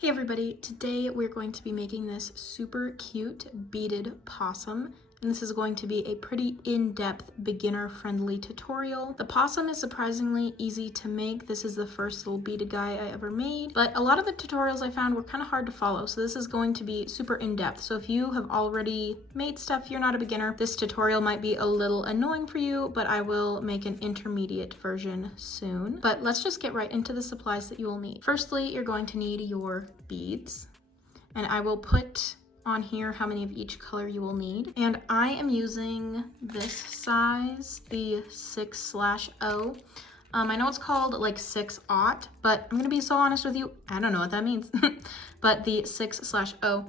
Hey everybody, today we're going to be making this super cute beaded possum, and this is going to be a pretty in-depth beginner-friendly tutorial. The possum is surprisingly easy to make. This is the first little beaded guy I ever made, but a lot of the tutorials I found were kind of hard to follow, so this is going to be super in-depth. So if you have already made stuff, you're not a beginner, this tutorial might be a little annoying for you, but I will make an intermediate version soon. But let's just get right into the supplies that you will need. Firstly, you're going to need your beads, and I will put on here how many of each color you will need. And I am using this size, the 6/0. I know it's called like 6/0, but I'm gonna be so honest with you, I don't know what that means. But the 6/0.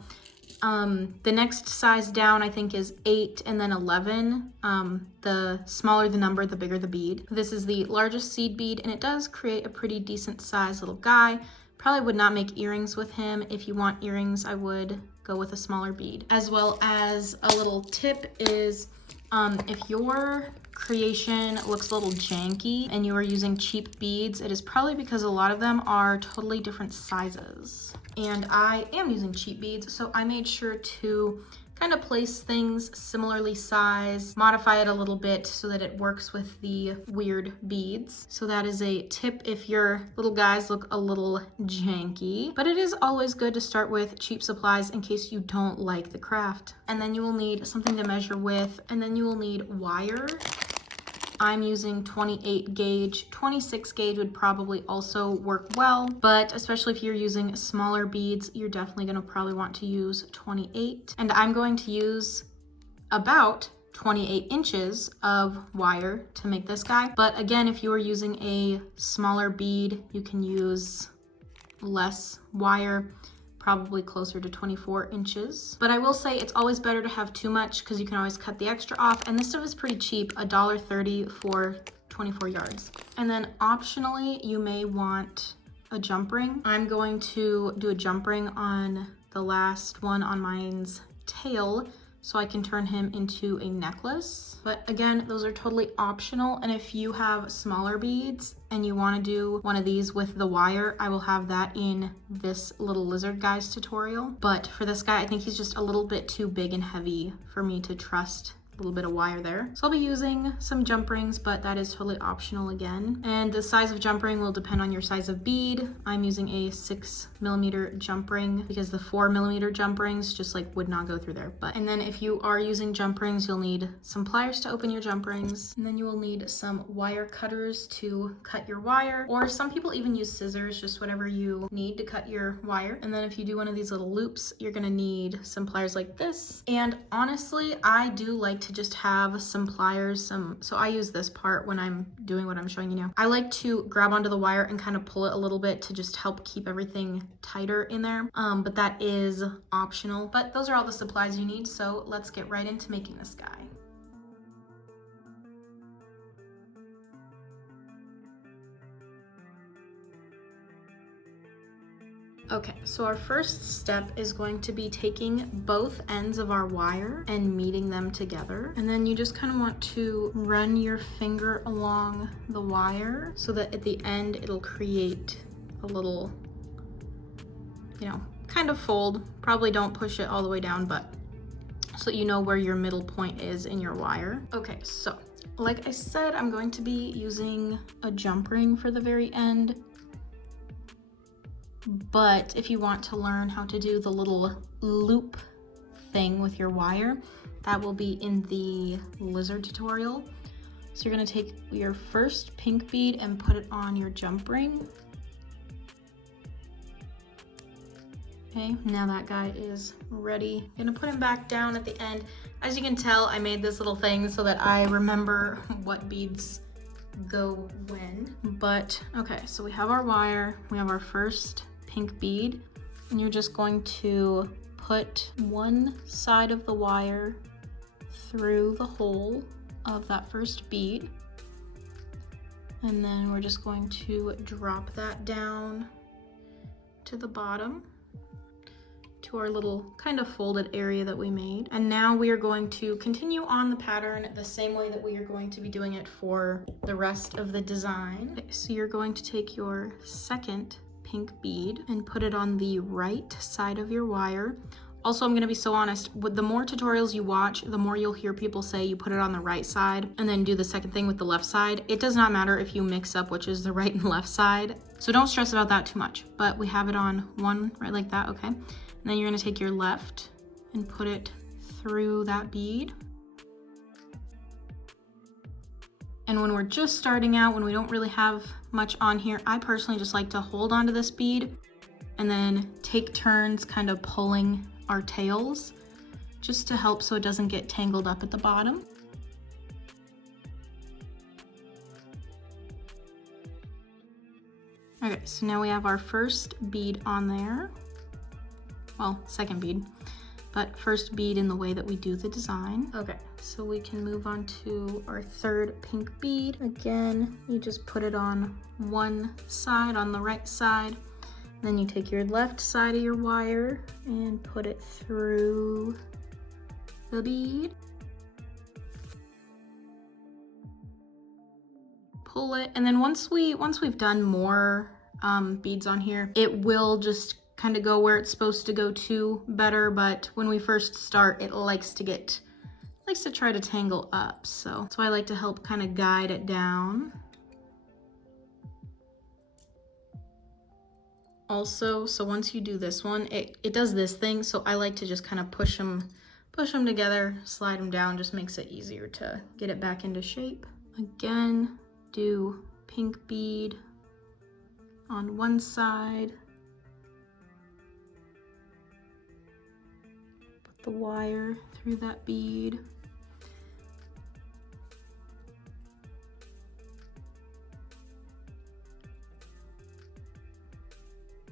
The next size down I think is 8 and then 11. The smaller the number, the bigger the bead. This is the largest seed bead, and it does create a pretty decent sized little guy. Probably would not make earrings with him. If you want earrings, I would go with a smaller bead. As well as a little tip is, if your creation looks a little janky and you are using cheap beads, it is probably because a lot of them are totally different sizes. And I am using cheap beads, so I made sure to kind of place things similarly sized, modify it a little bit so that it works with the weird beads. So that is a tip if your little guys look a little janky, but it is always good to start with cheap supplies in case you don't like the craft. And then you will need something to measure with, and then you will need wire. I'm using 28 gauge. 26 gauge would probably also work well, but especially if you're using smaller beads, you're definitely gonna probably want to use 28. And I'm going to use about 28 inches of wire to make this guy. But again, if you are using a smaller bead, you can use less wire, probably closer to 24 inches. But I will say it's always better to have too much because you can always cut the extra off. And this stuff is pretty cheap, $1.30 for 24 yards. And then optionally, you may want a jump ring. I'm going to do a jump ring on the last one on mine's tail so I can turn him into a necklace. But again, those are totally optional. And if you have smaller beads and you want to do one of these with the wire, I will have that in this little lizard guy's tutorial. But for this guy, I think he's just a little bit too big and heavy for me to trust a little bit of wire there. So I'll be using some jump rings, but that is totally optional again. And the size of jump ring will depend on your size of bead. I'm using a 6mm jump ring because the 4mm jump rings just like would not go through there. And then if you are using jump rings, you'll need some pliers to open your jump rings. And then you will need some wire cutters to cut your wire, or some people even use scissors, just whatever you need to cut your wire. And then if you do one of these little loops, you're gonna need some pliers like this. And honestly, I do like to just have some pliers, so I use this part when I'm doing what I'm showing you now. I like to grab onto the wire and kind of pull it a little bit to just help keep everything tighter in there, but that is optional. But those are all the supplies you need, so let's get right into making this guy. Okay, so our first step is going to be taking both ends of our wire and meeting them together. And then you just kind of want to run your finger along the wire so that at the end it'll create a little, you know, kind of fold. Probably don't push it all the way down, but so that you know where your middle point is in your wire. Okay, so like I said, I'm going to be using a jump ring for the very end. But if you want to learn how to do the little loop thing with your wire, that will be in the lizard tutorial. So you're gonna take your first pink bead and put it on your jump ring. Okay, now that guy is ready. I'm gonna put him back down at the end. As you can tell, I made this little thing so that I remember what beads go when. But okay, so we have our wire, we have our first pink bead, and you're just going to put one side of the wire through the hole of that first bead, and then we're just going to drop that down to the bottom to our little kind of folded area that we made. And now we are going to continue on the pattern the same way that we are going to be doing it for the rest of the design. Okay, so you're going to take your second pink bead and put it on the right side of your wire. Also, I'm gonna be so honest, with the more tutorials you watch, the more you'll hear people say you put it on the right side and then do the second thing with the left side. It does not matter if you mix up which is the right and left side. So don't stress about that too much, but we have it on one right like that, okay? And then you're gonna take your left and put it through that bead. And when we're just starting out, when we don't really have much on here, I personally just like to hold onto this bead and then take turns kind of pulling our tails just to help so it doesn't get tangled up at the bottom. Okay, so now we have our first bead on there. Well, second bead, but first bead in the way that we do the design. Okay, so we can move on to our third pink bead. Again, you just put it on one side, on the right side. Then you take your left side of your wire and put it through the bead. Pull it, and then once we've done more beads on here, it will just kind of go where it's supposed to go to better, but when we first start, it likes to try to tangle up. So that's why I like to help kind of guide it down. Also, so once you do this one, it does this thing, so I like to just kind of push them together, slide them down, just makes it easier to get it back into shape. Again, do pink bead on one side, put the wire through that bead.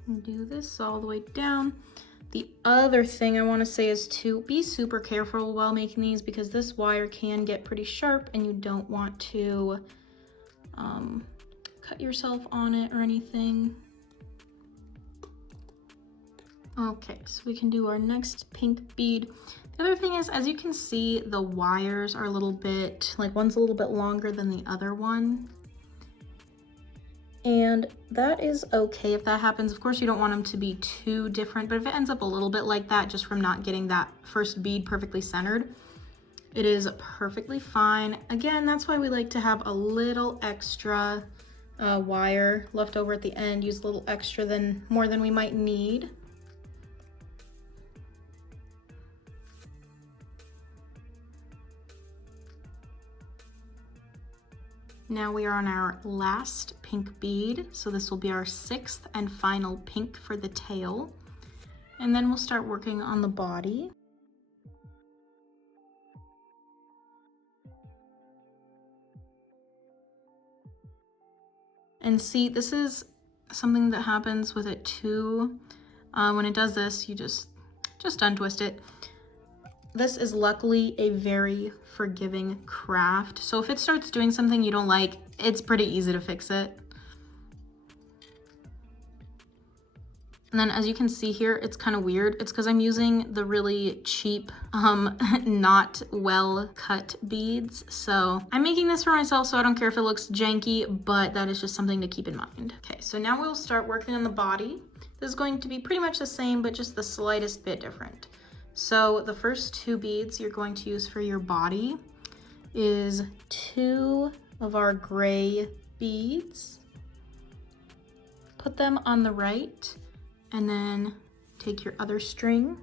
And do this all the way down. The other thing I want to say is to be super careful while making these, because this wire can get pretty sharp and you don't want to cut yourself on it or anything. Okay, so we can do our next pink bead. The other thing is, as you can see, the wires are a little bit, like one's a little bit longer than the other one. And that is okay if that happens. Of course, you don't want them to be too different, but if it ends up a little bit like that, just from not getting that first bead perfectly centered, it is perfectly fine. Again, that's why we like to have a little extra wire left over at the end, use a little extra more than we might need. Now we are on our last pink bead, so this will be our sixth and final pink for the tail. And then we'll start working on the body. And see, this is something that happens with it too. When it does this, you just untwist it. This is luckily a very forgiving craft. So if it starts doing something you don't like, it's pretty easy to fix it. And then as you can see here, it's kind of weird. It's because I'm using the really cheap, not well cut beads. So I'm making this for myself, so I don't care if it looks janky, but that is just something to keep in mind. Okay, so now we'll start working on the body. This is going to be pretty much the same, but just the slightest bit different. So the first two beads you're going to use for your body is 2 of our gray beads. Put them on the right, and then take your other string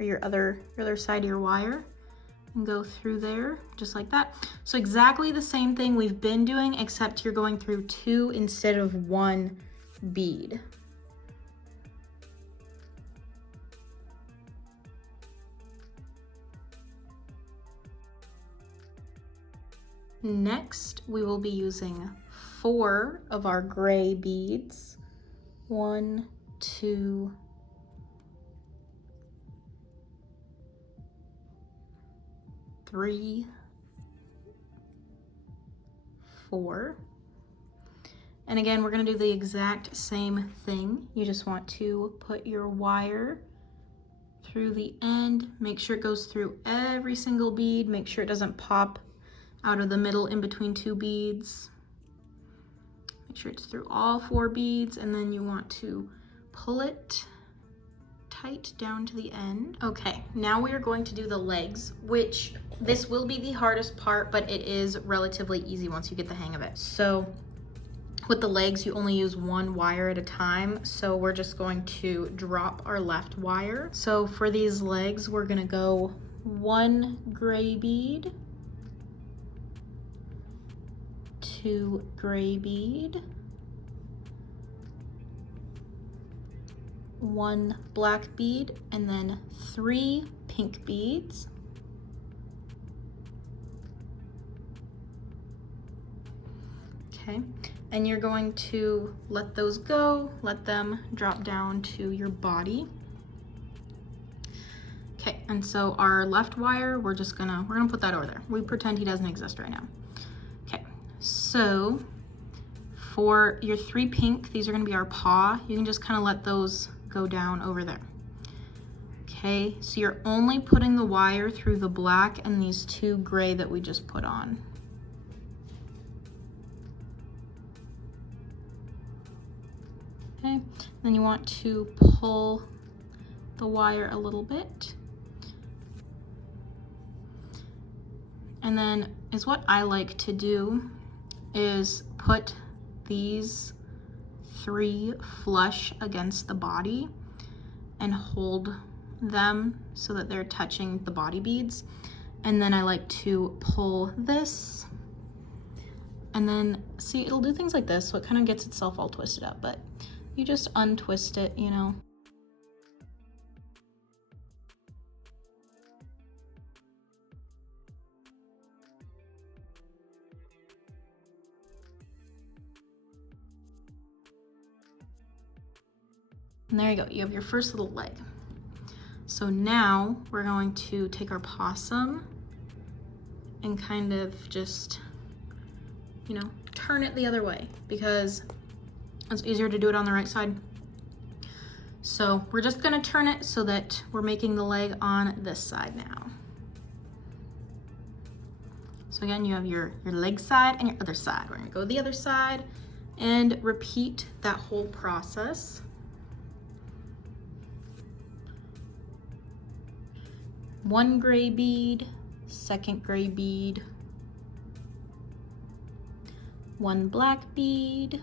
or your other side of your wire and go through there just like that. So exactly the same thing we've been doing, except you're going through 2 instead of 1 bead. Next, we will be using 4 of our gray beads. 1, 2, 3, 4. And again, we're going to do the exact same thing. You just want to put your wire through the end, make sure it goes through every single bead, make sure it doesn't pop out of the middle in between 2 beads. Make sure it's through all 4 beads, and then you want to pull it tight down to the end. Okay, now we are going to do the legs, which this will be the hardest part, but it is relatively easy once you get the hang of it. So with the legs, you only use 1 wire at a time. So we're just going to drop our left wire. So for these legs, we're gonna go 1 gray bead, 2 gray bead, 1 black bead, and then 3 pink beads. Okay, and you're going to let those go, let them drop down to your body. Okay, and so our left wire, we're gonna put that over there. We pretend he doesn't exist right now. Okay, so for your 3 pink, these are gonna be our paw. You can just kind of let those go down over there. Okay, so you're only putting the wire through the black and these 2 gray that we just put on. Okay, then you want to pull the wire a little bit. And then is what I like to do is put these 3 flush against the body and hold them so that they're touching the body beads. And then I like to pull this, and then see, it'll do things like this, so it kind of gets itself all twisted up, but you just untwist it, you know. And there you go, you have your first little leg. So now we're going to take our possum and kind of just, you know, turn it the other way because it's easier to do it on the right side. So we're just gonna turn it so that we're making the leg on this side now. So again, you have your leg side and your other side. We're gonna go the other side and repeat that whole process. 1 gray bead, 2nd gray bead, 1 black bead,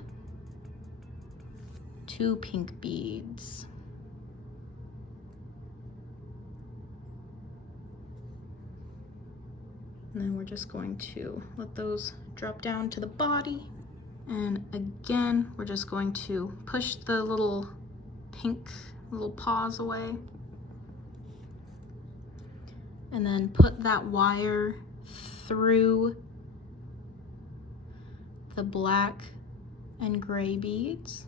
2 pink beads. And then we're just going to let those drop down to the body. And again, we're just going to push the little pink little paws away. And then put that wire through the black and gray beads.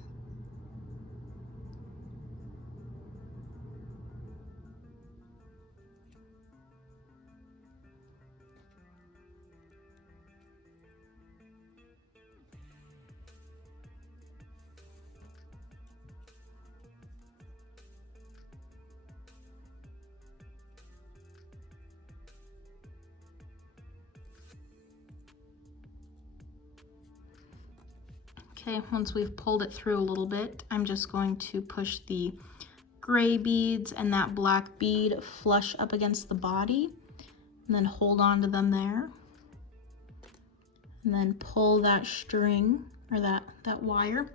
Okay, once we've pulled it through a little bit, I'm just going to push the gray beads and that black bead flush up against the body, and then hold on to them there. And then pull that string, or that wire.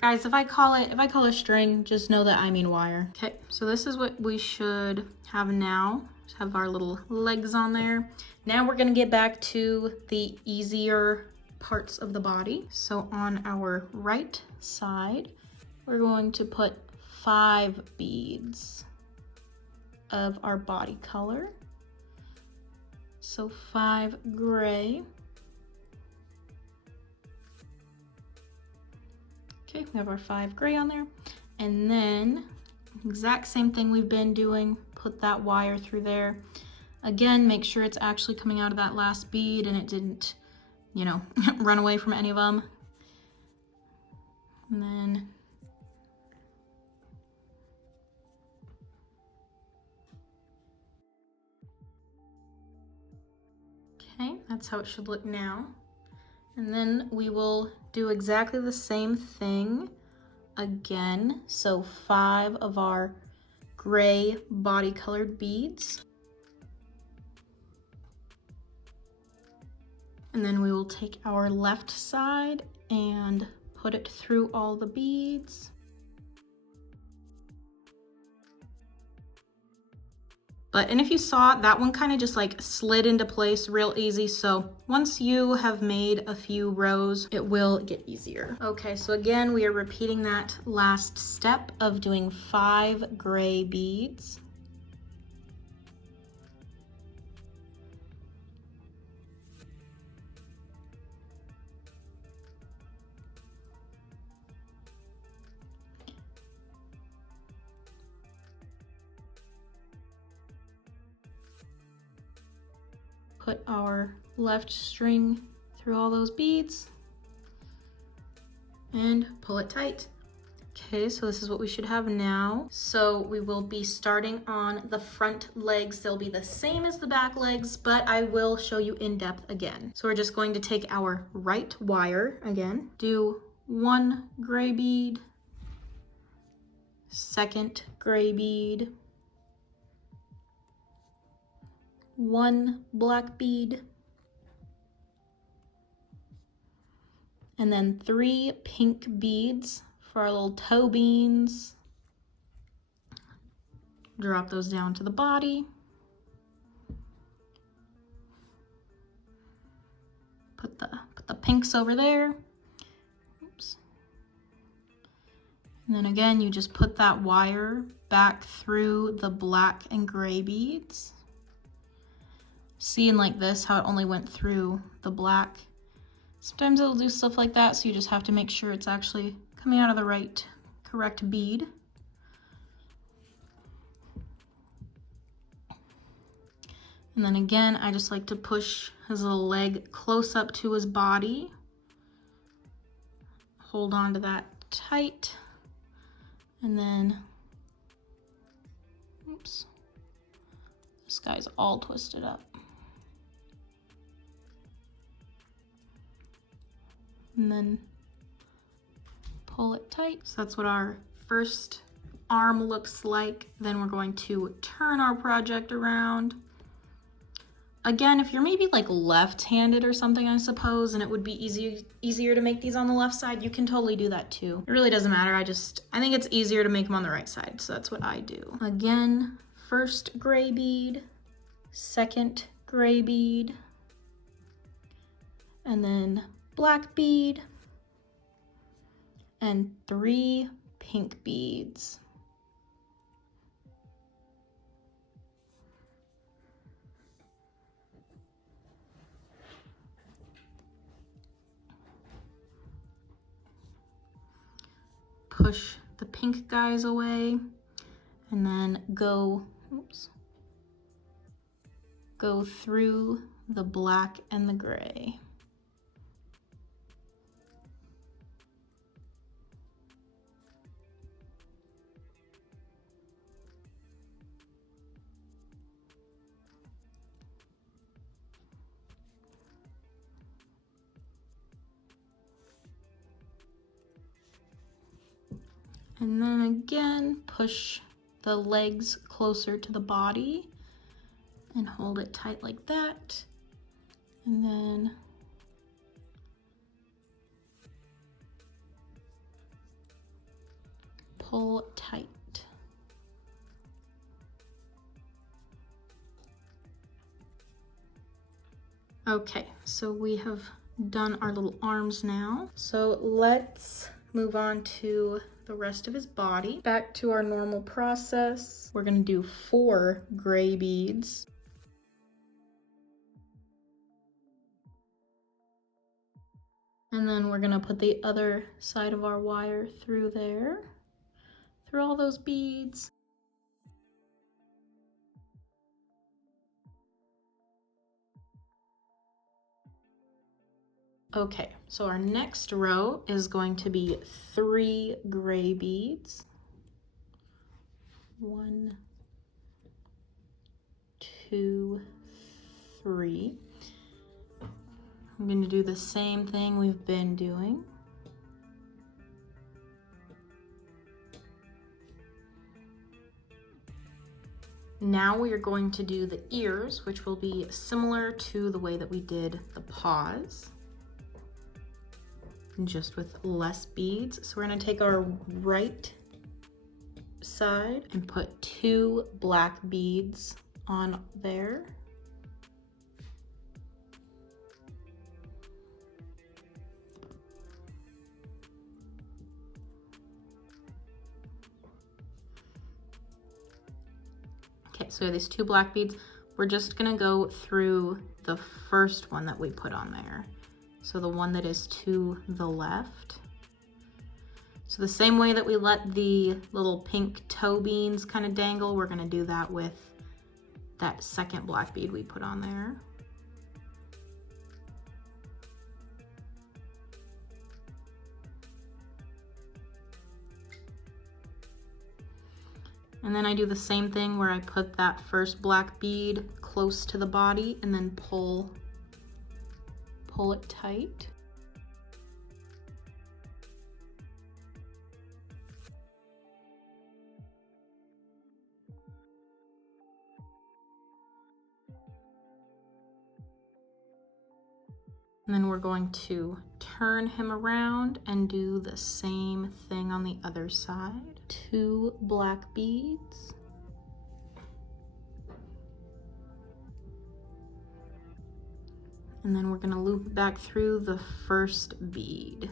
Guys, if I call it string, just know that I mean wire. Okay, so this is what we should have now. Just have our little legs on there. Now we're gonna get back to the easier parts of the body. So on our right side, we're going to put 5 beads of our body color. So 5 gray. Okay, we have our 5 gray on there. And then exact same thing we've been doing, put that wire through there. Again, make sure it's actually coming out of that last bead and it didn't, you know, run away from any of them. And then okay, that's how it should look now. And then we will do exactly the same thing again. So 5 of our gray body colored beads. And then we will take our left side and put it through all the beads. And if you saw, that one kind of just like slid into place real easy. So once you have made a few rows, it will get easier. Okay, so again, we are repeating that last step of doing 5 gray beads. Put our left string through all those beads and pull it tight. Okay, so this is what we should have now. So we will be starting on the front legs. They'll be the same as the back legs, but I will show you in depth again. So we're just going to take our right wire again, do 1 gray bead, 2nd gray bead, 1 black bead, and then 3 pink beads for our little toe beans. Drop those down to the body. Put the pinks over there. Oops. And then again, you just put that wire back through the black and gray beads. Seeing like this, how it only went through the black. Sometimes it'll do stuff like that, so you just have to make sure it's actually coming out of the correct bead. And then again, I just like to push his little leg close up to his body. Hold on to that tight. And then, oops, this guy's all twisted up. And then pull it tight. So that's what our first arm looks like. Then we're going to turn our project around. Again, if you're maybe like left-handed or something, I suppose, and it would be easier to make these on the left side, you can totally do that too. It really doesn't matter. I think it's easier to make them on the right side, so that's what I do. Again, 1st gray bead, 2nd gray bead, and then black bead, and 3 pink beads. Push the pink guys away, and then go through the black and the gray. And then again, push the legs closer to the body and hold it tight like that. And then pull tight. Okay, so we have done our little arms now. So let's move on to the rest of his body. Back to our normal process. We're gonna do 4 gray beads. And then we're gonna put the other side of our wire through there, through all those beads. Okay, so our next row is going to be 3 gray beads. 1, 2, 3. I'm going to do the same thing we've been doing. Now we are going to do the ears, which will be similar to the way that we did the paws, just with less beads. So we're going to take our right side and put 2 black beads on there. Okay, so these 2 black beads, we're just gonna go through the first one that we put on there. So the one that is to the left. So the same way that we let the little pink toe beans kind of dangle, we're gonna do that with that second black bead we put on there. And then I do the same thing where I put that first black bead close to the body and then pull it tight. And then we're going to turn him around and do the same thing on the other side. 2 black beads. And then we're going to loop back through the first bead.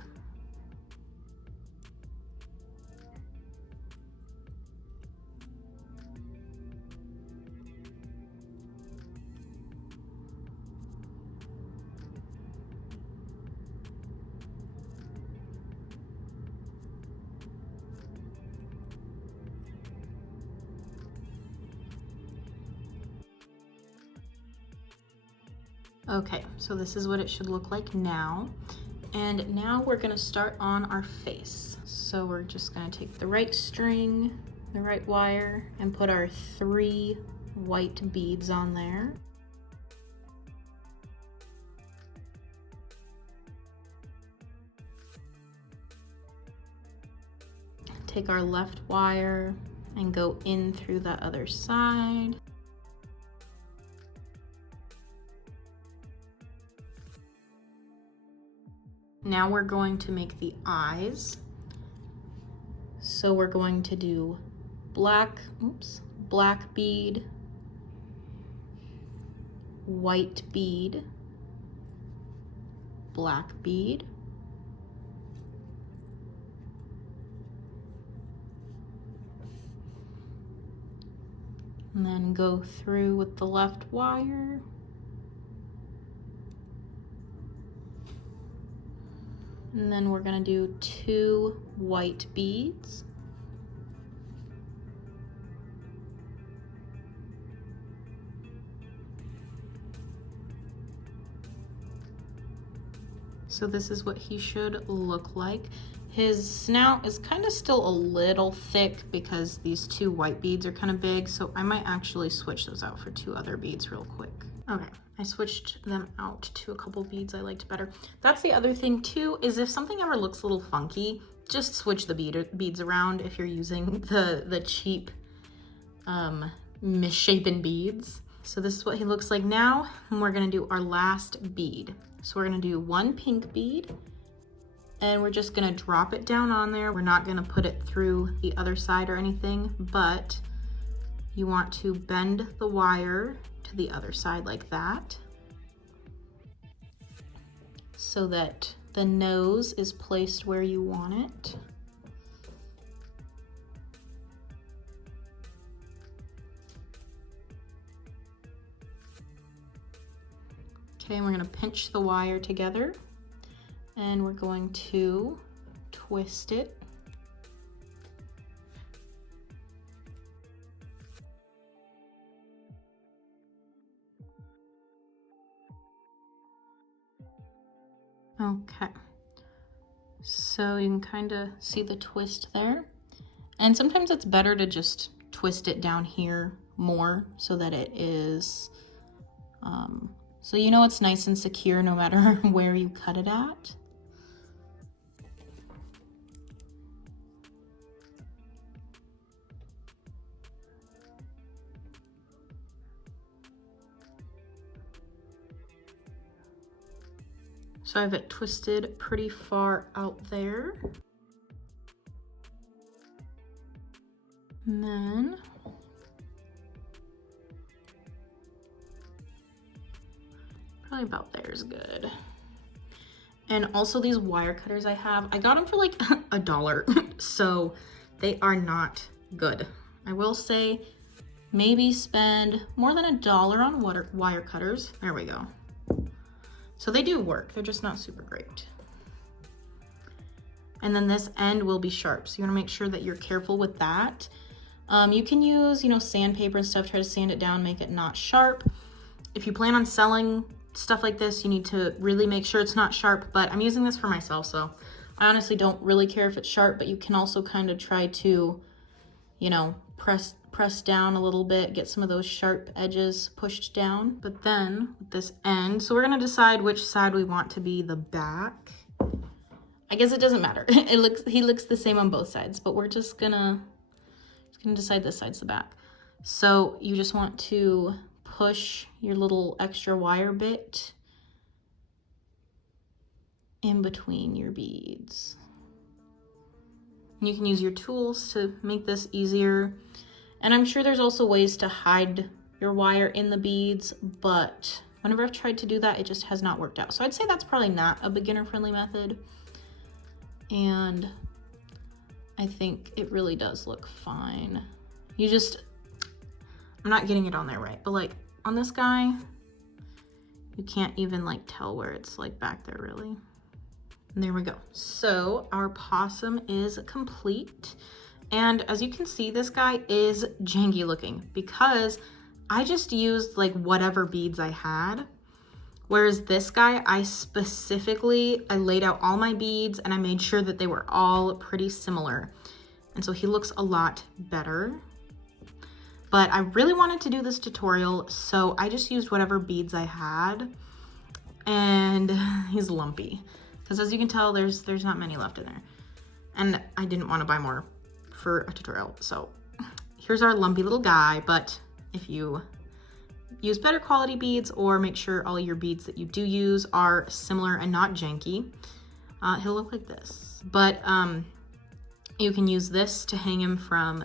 Okay, so this is what it should look like now. And now we're gonna start on our face. So we're just gonna take the right string, the right wire, and put our 3 white beads on there. Take our left wire and go in through that other side. Now we're going to make the eyes. So we're going to do black bead, white bead, black bead, and then go through with the left wire. And then we're gonna do 2 white beads. So this is what he should look like. His snout is kind of still a little thick because these 2 white beads are kind of big, so I might actually switch those out for 2 other beads real quick. Okay, I switched them out to a couple beads I liked better. That's the other thing too, is if something ever looks a little funky, just switch the beads around if you're using the cheap misshapen beads. So this is what he looks like now, and we're gonna do our last bead. So we're gonna do 1 pink bead, and we're just gonna drop it down on there. We're not gonna put it through the other side or anything, but you want to bend the wire to the other side like that, so that the nose is placed where you want it. Okay, and we're going to pinch the wire together, and we're going to twist it. Okay, so you can kind of see the twist there. And sometimes it's better to just twist it down here more so that it is So you know it's nice and secure no matter where you cut it at. So I have it twisted pretty far out there. And then probably about there is good. And also these wire cutters I have, I got them for like $1. So they are not good. I will say maybe spend more than $1 on wire cutters. There we go. So they do work, they're just not super great. And then this end will be sharp, so you wanna make sure that you're careful with that. You can use, you know, sandpaper and stuff, try to sand it down, make it not sharp. If you plan on selling stuff like this, you need to really make sure it's not sharp, but I'm using this for myself, so I honestly don't really care if it's sharp, but you can also kind of try to, you know, press down a little bit, get some of those sharp edges pushed down. But then with this end, so we're gonna decide which side we want to be the back. I guess it doesn't matter. He looks the same on both sides, but we're just gonna decide this side's the back. So you just want to push your little extra wire bit in between your beads. You can use your tools to make this easier. And I'm sure there's also ways to hide your wire in the beads, but whenever I've tried to do that, it just has not worked out. So I'd say that's probably not a beginner-friendly method. And I think it really does look fine. I'm not getting it on there right, but like on this guy, you can't even like tell where it's like back there really. And there we go. So our possum is complete. And as you can see, this guy is janky looking because I just used like whatever beads I had. Whereas this guy, I laid out all my beads and I made sure that they were all pretty similar. And so he looks a lot better. But I really wanted to do this tutorial, so I just used whatever beads I had. And he's lumpy. Because as you can tell, there's not many left in there. And I didn't want to buy more for a tutorial. So here's our lumpy little guy, but if you use better quality beads or make sure all your beads that you do use are similar and not janky, he'll look like this. But you can use this to hang him from,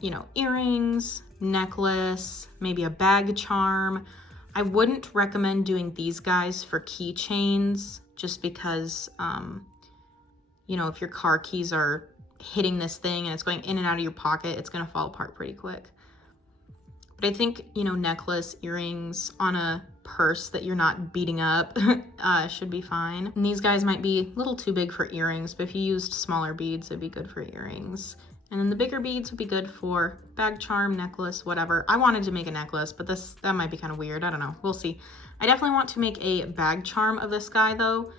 you know, earrings, necklace, maybe a bag charm. I wouldn't recommend doing these guys for keychains just because, you know, if your car keys are hitting this thing and it's going in and out of your pocket, it's gonna fall apart pretty quick. But I think, you know, necklace, earrings on a purse that you're not beating up should be fine. And these guys might be a little too big for earrings, but if you used smaller beads, it'd be good for earrings. And then the bigger beads would be good for bag charm, necklace, whatever. I wanted to make a necklace, but that might be kind of weird. I don't know, we'll see. I definitely want to make a bag charm of this guy though,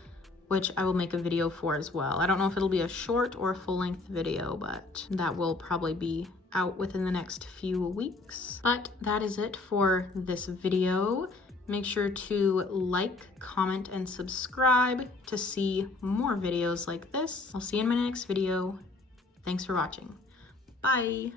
which I will make a video for as well. I don't know if it'll be a short or a full-length video, but that will probably be out within the next few weeks. But that is it for this video. Make sure to like, comment, and subscribe to see more videos like this. I'll see you in my next video. Thanks for watching. Bye.